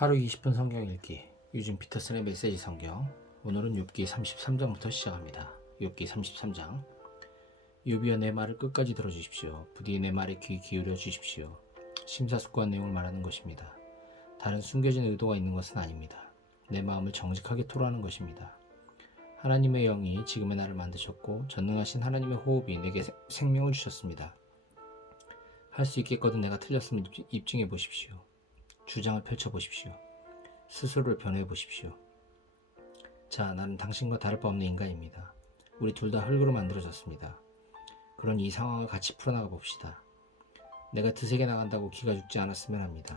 하루 20분 성경 읽기 유진 피터슨의 메시지 성경. 오늘은 욥기 33장부터 시작합니다. 욥기 33장. 욥이여 내 말을 끝까지 들어주십시오. 부디 내 말에 귀 기울여 주십시오. 심사숙고한 내용을 말하는 것입니다. 다른 숨겨진 의도가 있는 것은 아닙니다. 내 마음을 정직하게 토로하는 것입니다. 하나님의 영이 지금의 나를 만드셨고 전능하신 하나님의 호흡이 내게 생명을 주셨습니다. 할 수 있겠거든 내가 틀렸음을 입증해 보십시오. 주장을 펼쳐보십시오. 스스로를 변호해 보십시오. 자, 나는 당신과 다를 바 없는 인간입니다. 우리 둘 다 흙으로 만들어졌습니다. 그러니 이 상황을 같이 풀어나가 봅시다. 내가 드세게 나간다고 기가 죽지 않았으면 합니다.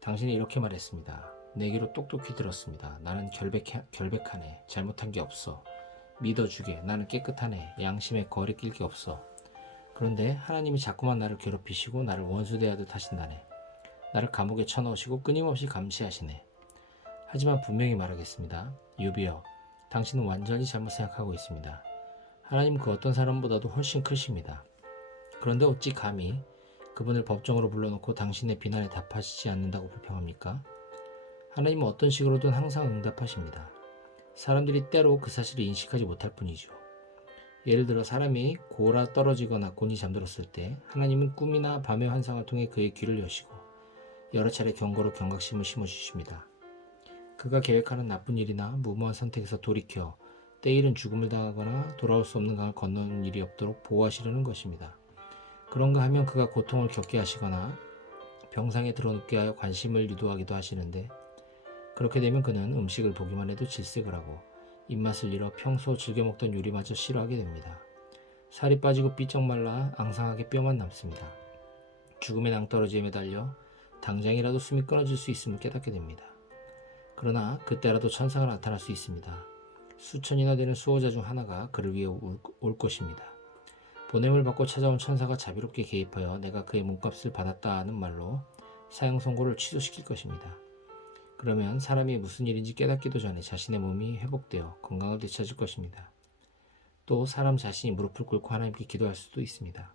당신이 이렇게 말했습니다. 내 귀로 똑똑히 들었습니다. 나는 결백하네. 잘못한 게 없어. 믿어주게. 나는 깨끗하네. 양심에 거리 낄 게 없어. 그런데 하나님이 자꾸만 나를 괴롭히시고 나를 원수 대하듯 하신다네. 나를 감옥에 쳐넣으시고 끊임없이 감시하시네. 하지만 분명히 말하겠습니다. 욥이여, 당신은 완전히 잘못 생각하고 있습니다. 하나님 그 어떤 사람보다도 훨씬 크십니다. 그런데 어찌 감히 그분을 법정으로 불러놓고 당신의 비난에 답하시지 않는다고 불평합니까? 하나님은 어떤 식으로든 항상 응답하십니다. 사람들이 때로 그 사실을 인식하지 못할 뿐이죠. 예를 들어 사람이 골아 떨어지거나 곤히 잠들었을 때 하나님은 꿈이나 밤의 환상을 통해 그의 귀를 여시고 여러 차례 경고로 경각심을 심어주십니다. 그가 계획하는 나쁜 일이나 무모한 선택에서 돌이켜 때일은 죽음을 당하거나 돌아올 수 없는 강을 건너는 일이 없도록 보호하시려는 것입니다. 그런가 하면 그가 고통을 겪게 하시거나 병상에 들어눕게 하여 관심을 유도하기도 하시는데, 그렇게 되면 그는 음식을 보기만 해도 질색을 하고 입맛을 잃어 평소 즐겨 먹던 요리마저 싫어하게 됩니다. 살이 빠지고 삐쩍 말라 앙상하게 뼈만 남습니다. 죽음의 낭떠러지에 매달려 당장이라도 숨이 끊어질 수 있음을 깨닫게 됩니다. 그러나 그때라도 천사가 나타날 수 있습니다. 수천이나 되는 수호자 중 하나가 그를 위해 올 것입니다. 보냄을 받고 찾아온 천사가 자비롭게 개입하여 내가 그의 몸값을 받았다는 말로 사형 선고를 취소시킬 것입니다. 그러면 사람이 무슨 일인지 깨닫기도 전에 자신의 몸이 회복되어 건강을 되찾을 것입니다. 또 사람 자신이 무릎을 꿇고 하나님께 기도할 수도 있습니다.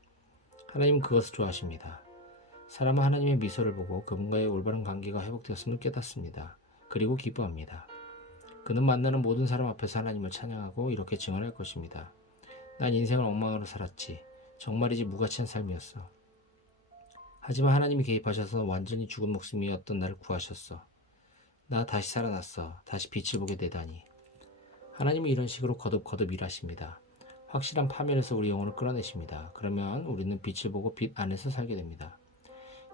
하나님은 그것을 좋아하십니다. 사람은 하나님의 미소를 보고 그분과의 올바른 관계가 회복되었음을 깨닫습니다. 그리고 기뻐합니다. 그는 만나는 모든 사람 앞에서 하나님을 찬양하고 이렇게 증언할 것입니다. 난 인생을 엉망으로 살았지. 정말이지 무가치한 삶이었어. 하지만 하나님이 개입하셔서 완전히 죽은 목숨이었던 나를 구하셨어. 나 다시 살아났어. 다시 빛을 보게 되다니. 하나님은 이런 식으로 거듭거듭 일하십니다. 확실한 파멸에서 우리 영혼을 끌어내십니다. 그러면 우리는 빛을 보고 빛 안에서 살게 됩니다.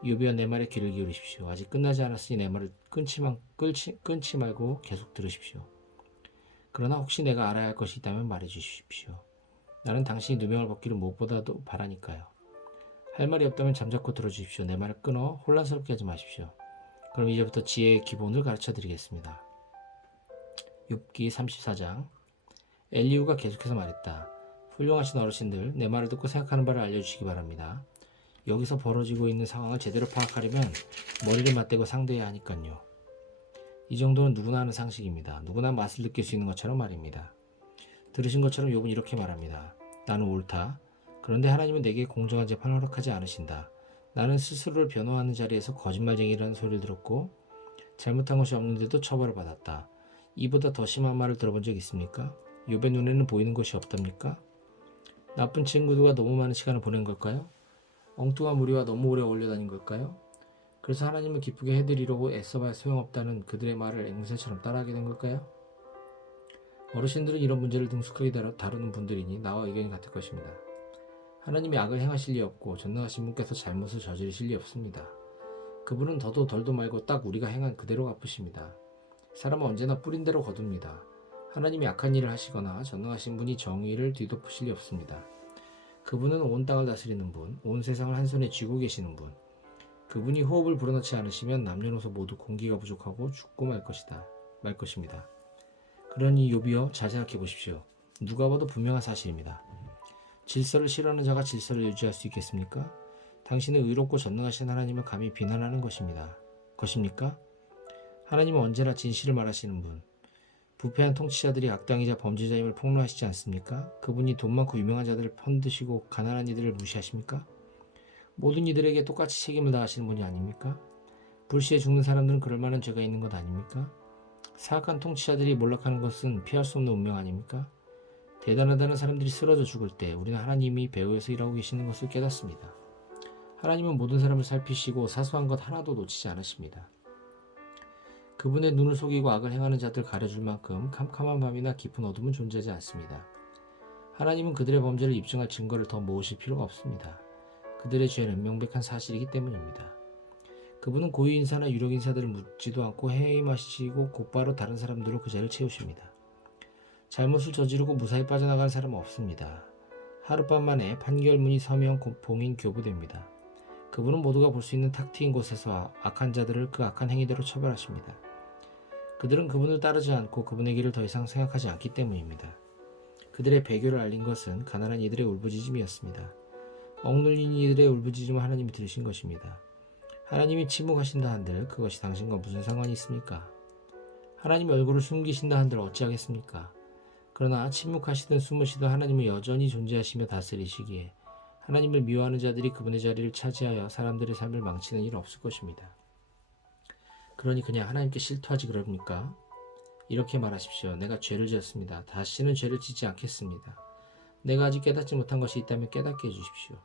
욥이여 내 말에 귀를 기울이십시오. 아직 끝나지 않았으니 내 말을 끊지 말고 계속 들으십시오. 그러나 혹시 내가 알아야 할 것이 있다면 말해 주십시오. 나는 당신이 누명을 벗기를 무엇보다도 바라니까요. 할 말이 없다면 잠자코 들어주십시오. 내 말을 끊어 혼란스럽게 하지 마십시오. 그럼 이제부터 지혜의 기본을 가르쳐 드리겠습니다. 욥기 34장. 엘리후가 계속해서 말했다. 훌륭하신 어르신들, 내 말을 듣고 생각하는 바를 알려주시기 바랍니다. 여기서 벌어지고 있는 상황을 제대로 파악하려면 머리를 맞대고 상대해야 하니까요. 이 정도는 누구나 하는 상식입니다. 누구나 맛을 느낄 수 있는 것처럼 말입니다. 들으신 것처럼 욥은 이렇게 말합니다. 나는 옳다. 그런데 하나님은 내게 공정한 재판을 허락하지 않으신다. 나는 스스로를 변호하는 자리에서 거짓말쟁이라는 소리를 들었고 잘못한 것이 없는데도 처벌을 받았다. 이보다 더 심한 말을 들어본 적 있습니까? 욥의 눈에는 보이는 것이 없답니까? 나쁜 친구들과 너무 많은 시간을 보낸 걸까요? 엉뚱한 무리와 너무 오래 어울려 다닌 걸까요? 그래서 하나님을 기쁘게 해드리려고 애써봐야 소용없다는 그들의 말을 앵무새처럼 따라하게 된 걸까요? 어르신들은 이런 문제를 능숙하게 다루는 분들이니 나와 의견이 같을 것입니다. 하나님이 악을 행하실 리 없고 전능하신 분께서 잘못을 저지르실 리 없습니다. 그분은 더도 덜도 말고 딱 우리가 행한 그대로 갚으십니다. 사람은 언제나 뿌린 대로 거둡니다. 하나님이 악한 일을 하시거나 전능하신 분이 정의를 뒤덮으실 리 없습니다. 그분은 온 땅을 다스리는 분, 온 세상을 한 손에 쥐고 계시는 분. 그분이 호흡을 불어넣지 않으시면 남녀노소 모두 공기가 부족하고 죽고 말 것입니다. 그러니 욥이여 잘 생각해 보십시오. 누가 봐도 분명한 사실입니다. 질서를 싫어하는 자가 질서를 유지할 수 있겠습니까? 당신은 의롭고 전능하신 하나님을 감히 비난하는 것입니까? 하나님은 언제나 진실을 말하시는 분. 부패한 통치자들이 악당이자 범죄자임을 폭로하시지 않습니까? 그분이 돈 많고 유명한 자들을 편드시고 가난한 이들을 무시하십니까? 모든 이들에게 똑같이 책임을 다하시는 분이 아닙니까? 불시에 죽는 사람들은 그럴 만한 죄가 있는 것 아닙니까? 사악한 통치자들이 몰락하는 것은 피할 수 없는 운명 아닙니까? 대단하다는 사람들이 쓰러져 죽을 때 우리는 하나님이 배후에서 일하고 계시는 것을 깨닫습니다. 하나님은 모든 사람을 살피시고 사소한 것 하나도 놓치지 않으십니다. 그분의 눈을 속이고 악을 행하는 자들 가려줄 만큼 캄캄한 밤이나 깊은 어둠은 존재하지 않습니다. 하나님은 그들의 범죄를 입증할 증거를 더 모으실 필요가 없습니다. 그들의 죄는 명백한 사실이기 때문입니다. 그분은 고위 인사나 유력 인사들을 묻지도 않고 해임하시고 곧바로 다른 사람들로 그 자리를 채우십니다. 잘못을 저지르고 무사히 빠져나가는 사람은 없습니다. 하룻밤 만에 판결문이 서명, 봉인, 교부됩니다. 그분은 모두가 볼 수 있는 탁 트인 곳에서 악한 자들을 그 악한 행위대로 처벌하십니다. 그들은 그분을 따르지 않고 그분의 길을 더 이상 생각하지 않기 때문입니다. 그들의 배교를 알린 것은 가난한 이들의 울부짖음이었습니다. 억눌린 이들의 울부짖음을 하나님이 들으신 것입니다. 하나님이 침묵하신다 한들 그것이 당신과 무슨 상관이 있습니까? 하나님이 얼굴을 숨기신다 한들 어찌하겠습니까? 그러나 침묵하시든 숨으시든 하나님은 여전히 존재하시며 다스리시기에 하나님을 미워하는 자들이 그분의 자리를 차지하여 사람들의 삶을 망치는 일 없을 것입니다. 그러니 그냥 하나님께 실토하지 그럽니까? 이렇게 말하십시오. 내가 죄를 지었습니다. 다시는 죄를 짓지 않겠습니다. 내가 아직 깨닫지 못한 것이 있다면 깨닫게 해주십시오.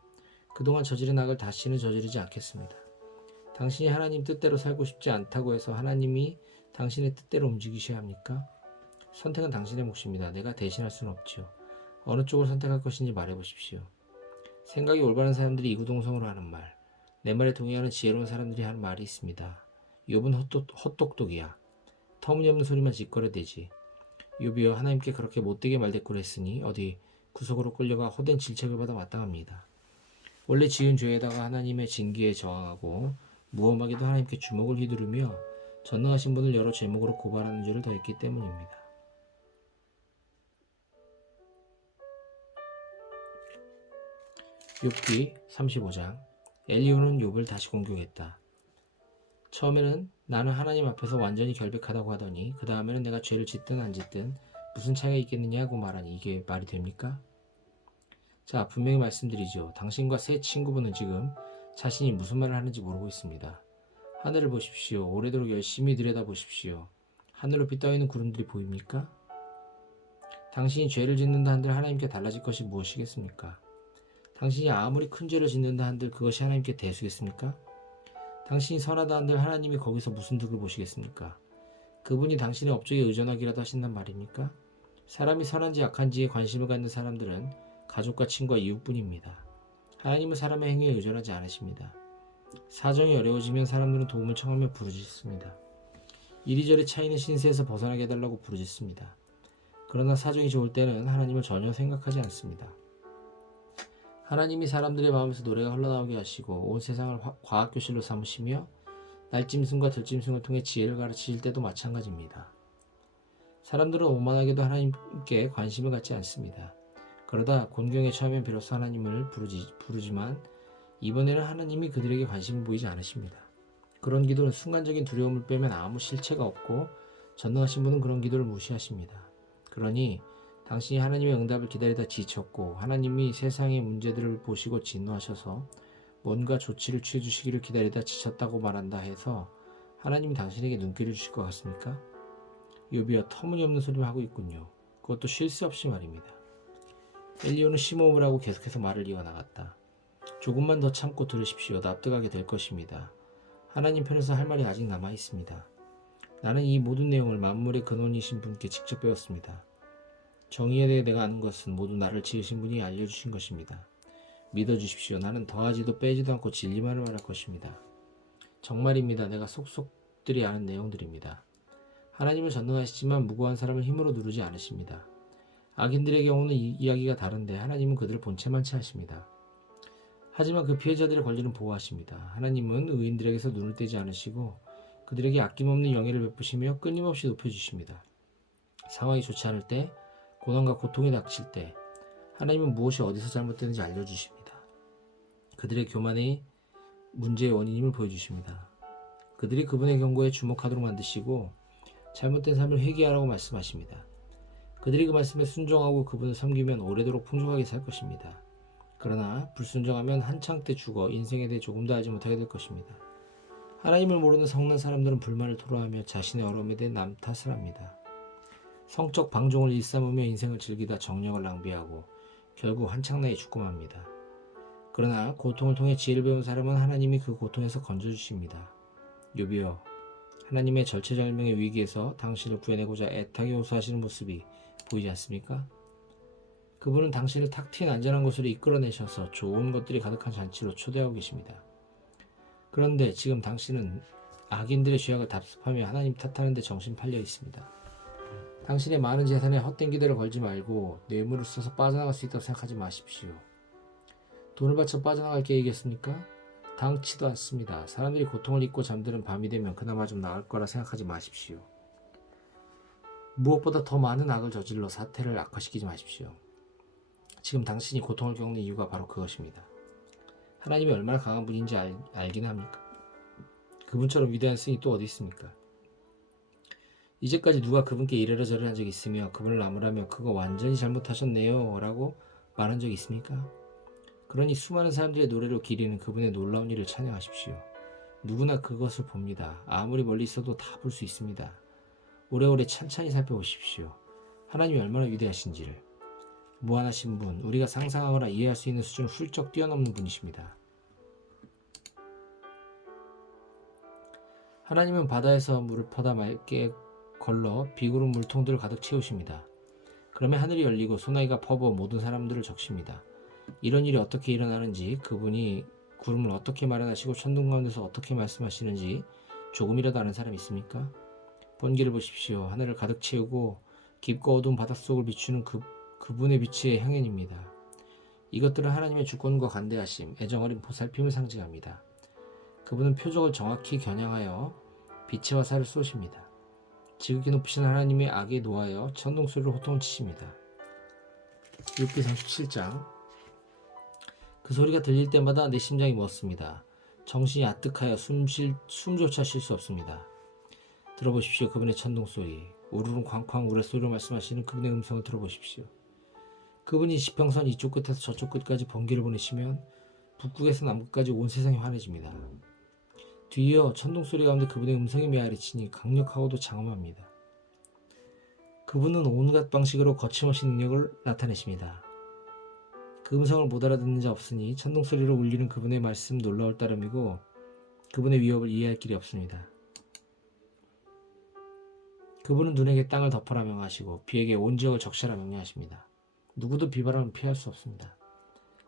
그동안 저지른 악을 다시는 저지르지 않겠습니다. 당신이 하나님 뜻대로 살고 싶지 않다고 해서 하나님이 당신의 뜻대로 움직이셔야 합니까? 선택은 당신의 몫입니다. 내가 대신할 수는 없지요. 어느 쪽을 선택할 것인지 말해보십시오. 생각이 올바른 사람들이 이구동성으로 하는 말, 내 말에 동의하는 지혜로운 사람들이 하는 말이 있습니다. 욥은 헛똑똑이야. 터무니없는 소리만 짓거려대지. 욥이여, 하나님께 그렇게 못되게 말대꾸를 했으니 어디 구속으로 끌려가 헛된 질책을 받아 마땅합니다. 원래 지은 죄에다가 하나님의 징계에 저항하고 무엄하게도 하나님께 주먹을 휘두르며 전능하신 분을 여러 제목으로 고발하는 죄를 더했기 때문입니다. 욥기 35장. 엘리후는 욥을 다시 공격했다. 처음에는 나는 하나님 앞에서 완전히 결백하다고 하더니 그 다음에는 내가 죄를 짓든 안 짓든 무슨 차이가 있겠느냐고 말하니 이게 말이 됩니까? 자, 분명히 말씀드리죠. 당신과 새 친구분은 지금 자신이 무슨 말을 하는지 모르고 있습니다. 하늘을 보십시오. 오래도록 열심히 들여다보십시오. 하늘 높이 떠있는 구름들이 보입니까? 당신이 죄를 짓는다 한들 하나님께 달라질 것이 무엇이겠습니까? 당신이 아무리 큰 죄를 짓는다 한들 그것이 하나님께 대수겠습니까? 당신이 선하다 한들 하나님이 거기서 무슨 득을 보시겠습니까? 그분이 당신의 업적에 의존하기라도 하신단 말입니까? 사람이 선한지 악한지에 관심을 갖는 사람들은 가족과 친구와 이웃뿐입니다. 하나님은 사람의 행위에 의존하지 않으십니다. 사정이 어려워지면 사람들은 도움을 청하며 부르짖습니다. 이리저리 차이는 신세에서 벗어나게 해달라고 부르짖습니다. 그러나 사정이 좋을 때는 하나님을 전혀 생각하지 않습니다. 하나님이 사람들의 마음에서 노래가 흘러나오게 하시고 온 세상을 과학교실로 삼으시며 날짐승과 들짐승을 통해 지혜를 가르치실 때도 마찬가지입니다. 사람들은 오만하게도 하나님께 관심을 갖지 않습니다. 그러다 곤경에 처하면 비로소 하나님을 부르지만 이번에는 하나님이 그들에게 관심을 보이지 않으십니다. 그런 기도는 순간적인 두려움을 빼면 아무 실체가 없고 전능하신 분은 그런 기도를 무시하십니다. 그러니 당신이 하나님의 응답을 기다리다 지쳤고 하나님이 세상의 문제들을 보시고 진노하셔서 뭔가 조치를 취해주시기를 기다리다 지쳤다고 말한다 해서 하나님이 당신에게 눈길을 주실 것 같습니까? 욥이여, 터무니없는 소리를 하고 있군요. 그것도 쉴 새 없이 말입니다. 엘리후는 심호흡을 하고 계속해서 말을 이어나갔다. 조금만 더 참고 들으십시오. 납득하게 될 것입니다. 하나님 편에서 할 말이 아직 남아 있습니다. 나는 이 모든 내용을 만물의 근원이신 분께 직접 배웠습니다. 정의에 대해 내가 아는 것은 모두 나를 지으신 분이 알려주신 것입니다. 믿어주십시오. 나는 더하지도 빼지도 않고 진리만을 말할 것입니다. 정말입니다. 내가 속속들이 아는 내용들입니다. 하나님은 전능하시지만 무고한 사람을 힘으로 누르지 않으십니다. 악인들의 경우는 이야기가 다른데 하나님은 그들을 본체만 채하십니다. 하지만 그 피해자들의 권리는 보호하십니다. 하나님은 의인들에게서 눈을 떼지 않으시고 그들에게 아낌없는 영예를 베푸시며 끊임없이 높여주십니다. 상황이 좋지 않을 때, 고난과 고통이 닥칠 때 하나님은 무엇이 어디서 잘못되는지 알려주십니다. 그들의 교만이 문제의 원인임을 보여주십니다. 그들이 그분의 경고에 주목하도록 만드시고 잘못된 삶을 회개하라고 말씀하십니다. 그들이 그 말씀에 순종하고 그분을 섬기면 오래도록 풍족하게 살 것입니다. 그러나 불순종하면 한창 때 죽어 인생에 대해 조금도 알지 못하게 될 것입니다. 하나님을 모르는 성난 사람들은 불만을 토로하며 자신의 어려움에 대해 남 탓을 합니다. 성적 방종을 일삼으며 인생을 즐기다 정력을 낭비하고 결국 한창 나이에 죽고 맙니다. 그러나 고통을 통해 지혜를 배운 사람은 하나님이 그 고통에서 건져주십니다. 욥이여, 하나님의 절체절명의 위기에서 당신을 구해내고자 애타게 호소하시는 모습이 보이지 않습니까? 그분은 당신을 탁 트인 안전한 곳으로 이끌어내셔서 좋은 것들이 가득한 잔치로 초대하고 계십니다. 그런데 지금 당신은 악인들의 죄악을 답습하며 하나님 탓하는 데 정신 팔려 있습니다. 당신의 많은 재산에 헛된 기대를 걸지 말고 뇌물을 써서 빠져나갈 수 있다고 생각하지 마십시오. 돈을 바쳐 빠져나갈 계획이겠습니까? 당치도 않습니다. 사람들이 고통을 잊고 잠드는 밤이 되면 그나마 좀 나을 거라 생각하지 마십시오. 무엇보다 더 많은 악을 저질러 사태를 악화시키지 마십시오. 지금 당신이 고통을 겪는 이유가 바로 그것입니다. 하나님이 얼마나 강한 분인지 알긴 합니까? 그분처럼 위대한 스승이 또 어디 있습니까? 이제까지 누가 그분께 이래라 저래라 한 적이 있으며 그분을 나무라며 그거 완전히 잘못하셨네요 라고 말한 적이 있습니까? 그러니 수많은 사람들의 노래로 기리는 그분의 놀라운 일을 찬양하십시오. 누구나 그것을 봅니다. 아무리 멀리 있어도 다 볼 수 있습니다. 오래오래 찬찬히 살펴보십시오. 하나님이 얼마나 위대하신지를. 무한하신 분, 우리가 상상하거나 이해할 수 있는 수준을 훌쩍 뛰어넘는 분이십니다. 하나님은 바다에서 물을 퍼다 맑게 걸러 비구름 물통들을 가득 채우십니다. 그러면 하늘이 열리고 소나기가 퍼부어 모든 사람들을 적십니다. 이런 일이 어떻게 일어나는지, 그분이 구름을 어떻게 마련하시고 천둥 가운데서 어떻게 말씀하시는지 조금이라도 아는 사람 있습니까? 번개를 보십시오. 하늘을 가득 채우고 깊고 어두운 바닷속을 비추는 그분의 빛의 향연입니다. 이것들은 하나님의 주권과 관대하심, 애정어린 보살핌을 상징합니다. 그분은 표적을 정확히 겨냥하여 빛의 화살을 쏘십니다. 지극히 높으신 하나님의 악에 노하여 천둥소리로 호통을 치십니다. 욥기 37장. 그 소리가 들릴 때마다 내 심장이 멎습니다. 정신이 아득하여 숨조차 쉴 수 없습니다. 들어보십시오. 그분의 천둥소리. 우르릉 쾅쾅 우레소리로 말씀하시는 그분의 음성을 들어보십시오. 그분이 지평선 이쪽 끝에서 저쪽 끝까지 번개를 보내시면 북극에서 남극까지 온 세상이 환해집니다. 뒤이어 천둥소리 가운데 그분의 음성이 메아리치니 강력하고도 장엄합니다. 그분은 온갖 방식으로 거침없이 능력을 나타내십니다. 그 음성을 못 알아듣는 자 없으니 천둥소리로 울리는 그분의 말씀 놀라울 따름이고 그분의 위협을 이해할 길이 없습니다. 그분은 눈에게 땅을 덮어라 명하시고 비에게 온 지역을 적셔라 명령하십니다. 누구도 비바람을 피할 수 없습니다.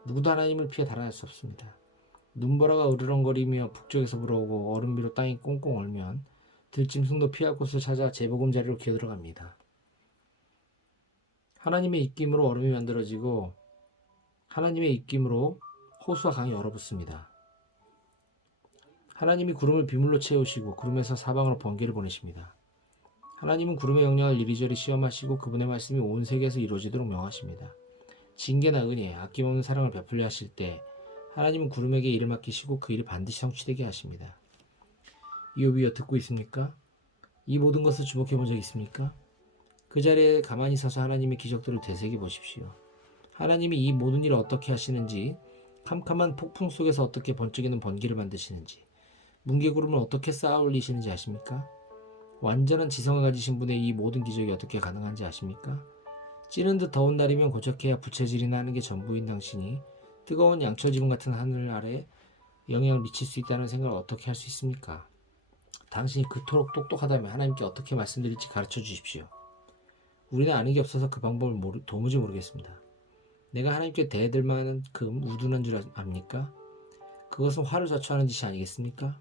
누구도 하나님을 피해 달아날 수 없습니다. 눈보라가 으르렁거리며 북쪽에서 불어오고 얼음 위로 땅이 꽁꽁 얼면 들짐승도 피할 곳을 찾아 재보금자리로 기어들어갑니다. 하나님의 입김으로 얼음이 만들어지고 하나님의 입김으로 호수와 강이 얼어붙습니다. 하나님이 구름을 비물로 채우시고 구름에서 사방으로 번개를 보내십니다. 하나님은 구름의 영향을 이리저리 시험하시고 그분의 말씀이 온 세계에서 이루어지도록 명하십니다. 징계나 은혜, 아낌없는 사랑을 베풀려 하실 때 하나님은 구름에게 일을 맡기시고 그 일을 반드시 성취되게 하십니다. 이욥이여 듣고 있습니까? 이 모든 것을 주목해 본 적 있습니까? 그 자리에 가만히 서서 하나님의 기적들을 되새겨 보십시오. 하나님이 이 모든 일을 어떻게 하시는지, 캄캄한 폭풍 속에서 어떻게 번쩍이는 번개를 만드시는지, 뭉게구름을 어떻게 쌓아 올리시는지 아십니까? 완전한 지성을 가지신 분의 이 모든 기적이 어떻게 가능한지 아십니까? 찌는 듯 더운 날이면 고적해야 부채질이나 하는 게 전부인 당신이 뜨거운 양철 지붕 같은 하늘 아래 영향을 미칠 수 있다는 생각을 어떻게 할 수 있습니까? 당신이 그토록 똑똑하다면 하나님께 어떻게 말씀드릴지 가르쳐 주십시오. 우리는 아는 게 없어서 그 방법을 도무지 모르겠습니다. 내가 하나님께 대들 만큼 우둔한 줄 압니까? 그것은 화를 자초하는 짓이 아니겠습니까?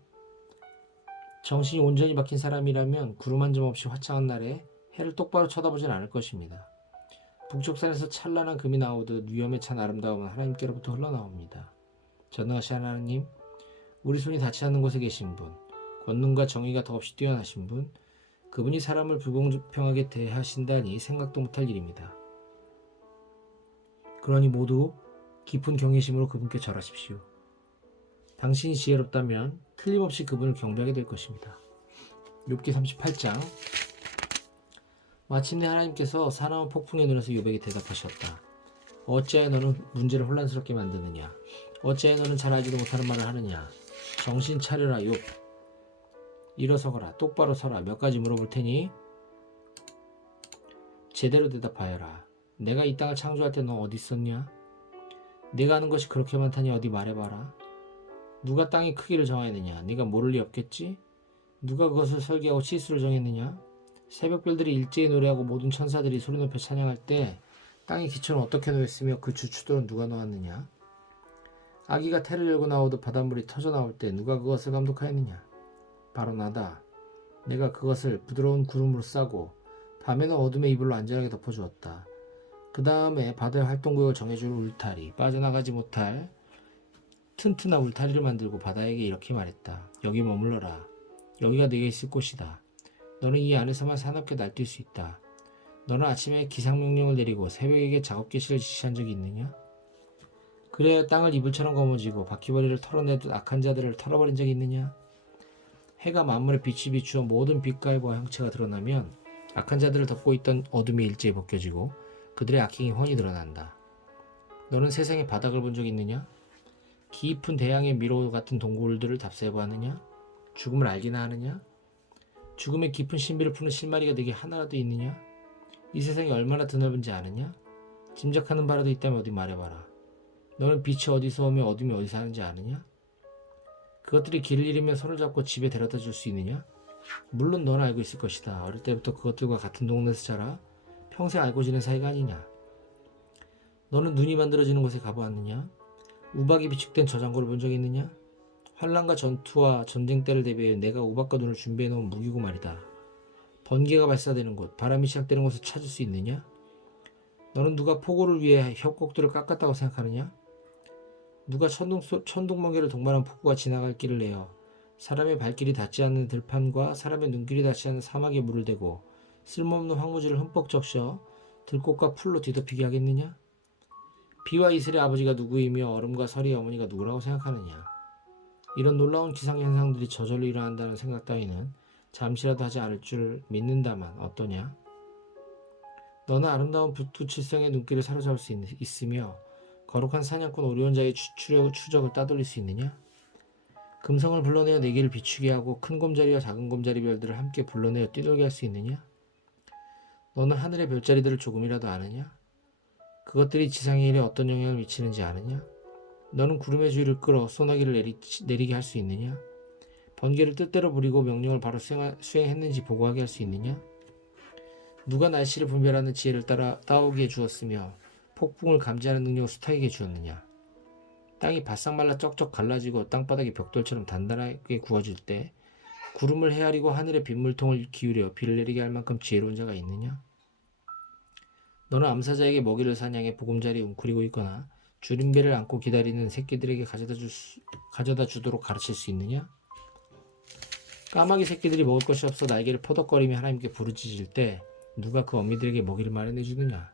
정신이 온전히 박힌 사람이라면 구름 한 점 없이 화창한 날에 해를 똑바로 쳐다보진 않을 것입니다. 북쪽산에서 찬란한 금이 나오듯 위험에 찬 아름다움은 하나님께로부터 흘러나옵니다. 전능하신 하나님, 우리 손이 닿지 않는 곳에 계신 분, 권능과 정의가 더없이 뛰어나신 분, 그분이 사람을 불공평하게 대하신다니 생각도 못할 일입니다. 그러니 모두 깊은 경외심으로 그분께 절하십시오. 당신이 지혜롭다면 틀림없이 그분을 경배하게 될 것입니다. 욥기 38장. 마침내 하나님께서 사나운 폭풍의 눈에서 욥에게 대답하셨다. 어찌하여 너는 문제를 혼란스럽게 만드느냐? 어찌하여 너는 잘 알지도 못하는 말을 하느냐? 정신 차려라 욥. 일어서거라. 똑바로 서라. 몇 가지 물어볼 테니 제대로 대답하여라. 내가 이 땅을 창조할 때 너 어디 있었냐? 네가 아는 것이 그렇게 많다니 어디 말해봐라. 누가 땅의 크기를 정하였느냐? 네가 모를 리 없겠지? 누가 그것을 설계하고 치수를 정했느냐? 새벽별들이 일제히 노래하고 모든 천사들이 소리 높여 찬양할 때 땅의 기초는 어떻게 놓였으며 그 주추도는 누가 놓았느냐? 아기가 태를 열고 나오듯 바닷물이 터져 나올 때 누가 그것을 감독하였느냐? 바로 나다. 내가 그것을 부드러운 구름으로 싸고 밤에는 어둠의 이불로 안전하게 덮어주었다. 그 다음에 바다의 활동구역을 정해줄 울타리, 빠져나가지 못할 튼튼한 울타리를 만들고 바다에게 이렇게 말했다. 여기 머물러라. 여기가 네가 있을 곳이다. 너는 이 안에서만 사납게 날뛸 수 있다. 너는 아침에 기상명령을 내리고 새벽에게 작업 개시를 지시한 적이 있느냐? 그래야 땅을 이불처럼 거머쥐고 바퀴벌이를 털어내듯 악한 자들을 털어버린 적이 있느냐? 해가 만물의 빛이 비추어 모든 빛깔과 형체가 드러나면 악한 자들을 덮고 있던 어둠이 일제히 벗겨지고 그들의 악행이 훤히 드러난다. 너는 세상의 바닥을 본 적 있느냐? 깊은 대양의 미로 같은 동굴들을 답사해보았느냐? 죽음을 알기나 하느냐? 죽음의 깊은 신비를 푸는 실마리가 네게 하나라도 있느냐? 이 세상이 얼마나 드넓은지 아느냐? 짐작하는 바라도 있다면 어디 말해봐라. 너는 빛이 어디서 오며 어둠이 어디서 하는지 아느냐? 그것들이 길을 잃으면 손을 잡고 집에 데려다 줄 수 있느냐? 물론 넌 알고 있을 것이다. 어릴 때부터 그것들과 같은 동네에서 자라 평생 알고 지낸 사이가 아니냐? 너는 눈이 만들어지는 곳에 가보았느냐? 우박이 비축된 저장고를 본 적이 있느냐? 환란과 전투와 전쟁 때를 대비해 내가 우박과 눈을 준비해 놓은 무기고 말이다. 번개가 발사되는 곳, 바람이 시작되는 곳을 찾을 수 있느냐? 너는 누가 폭우를 위해 협곡들을 깎았다고 생각하느냐? 누가 천둥번개를 동반한 폭우가 지나갈 길을 내어 사람의 발길이 닿지 않는 들판과 사람의 눈길이 닿지 않는 사막에 물을 대고 쓸모없는 황무지를 흠뻑 적셔 들꽃과 풀로 뒤덮이게 하겠느냐? 비와 이슬의 아버지가 누구이며 얼음과 설의 어머니가 누구라고 생각하느냐? 이런 놀라운 기상현상들이 저절로 일어난다는 생각 따위는 잠시라도 하지 않을 줄 믿는다만 어떠냐? 너는 아름다운 북두칠성의 눈길을 사로잡을 수 있으며 거룩한 사냥꾼 오리온자의 추적을 따돌릴 수 있느냐? 금성을 불러내어 네 개를 비추게 하고 큰 곰자리와 작은 곰자리 별들을 함께 불러내어 뛰돌게 할 수 있느냐? 너는 하늘의 별자리들을 조금이라도 아느냐? 그것들이 지상의 일에 어떤 영향을 미치는지 아느냐? 너는 구름의 주위를 끌어 소나기를 내리게 할 수 있느냐? 번개를 뜻대로 부리고 명령을 바로 수행했는지 보고하게 할 수 있느냐? 누가 날씨를 분별하는 지혜를 따오게 주었으며 폭풍을 감지하는 능력을 수탁에게 주었느냐? 땅이 바싹 말라 쩍쩍 갈라지고 땅바닥이 벽돌처럼 단단하게 구워질 때 구름을 헤아리고 하늘의 빗물통을 기울여 비를 내리게 할 만큼 지혜로운 자가 있느냐? 너는 암사자에게 먹이를 사냥해 보금자리에 웅크리고 있거나 주림배를 안고 기다리는 새끼들에게 가져다 주도록 가르칠 수 있느냐? 까마귀 새끼들이 먹을 것이 없어 날개를 퍼덕거리며 하나님께 부르짖을 때 누가 그 어미들에게 먹이를 마련해 주느냐?